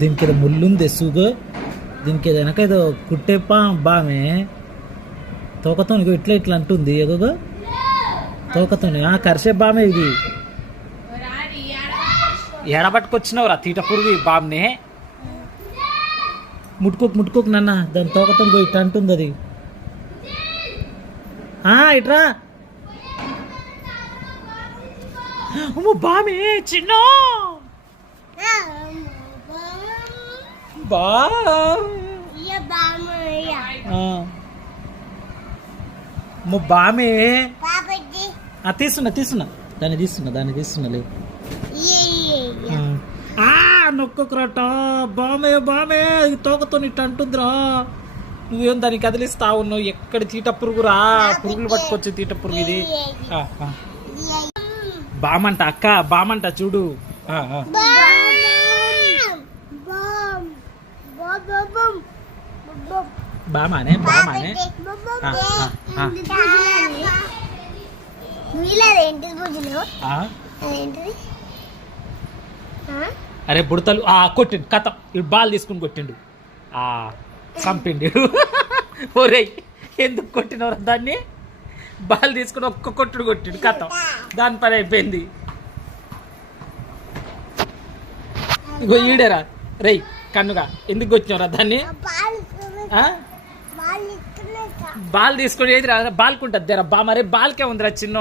దీనికి ఏదో ముళ్ళుంది సుగు, దీనికి ఏదో వెనక ఏదో కుట్టే బామే తోకతో ఇట్లా ఇట్లా అంటుంది ఎగో తోకతో కరిసే బామే ఇది. ఎడబట్టుకొచ్చినావు రా తీట పురుగు ఈ బామ్ని. ముట్టుకోకు నాన్న, దాని తోకతో ఇట్లా అంటుంది అది. ఇట్రా బామే చిన్న బామే తీస్తున్నా దాన్ని తీస్తున్నా నొక్కకురాట బామే తోకతో ఇట్లా అంటుందిరా. నువ్వేం దాన్ని కదిలిస్తా ఉన్నావు, ఎక్కడ తీట పురుగురా, పురుగులు పట్టుకొచ్చి తీట పురుగు ఇది. బామంట అక్క, బామంట చూడు. బామానే అరే బుడతలు కొట్టిండు కథ, ఇప్పుడు బాల్ తీసుకుని కొట్టిండు, చంపిండు. ఒరే ఎందుకు కొట్టినవరా దాన్ని? బాల్ తీసుకుని ఒక్క కొట్టుడు కొట్టిండు కథ, దాని పని అయిపోయింది. ఇగో ఈడేరా రేయ్ కన్నుగా, ఎందుకు కొట్టినవరా దాన్ని? బాల్ తీసుకుని ఏది రా బాల్కుంటుంది దేరా బామ్. అరే బాల్కే ఉందిరా చిన్న,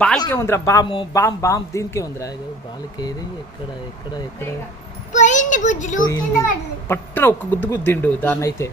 బాల్కే ఉందిరా బామ్ దీనికే ఉందిరా. బాల్కి ఏది ఎక్కడ పట్టున ఒక్క గుద్దు గుద్దిండు దాన్ని అయితే.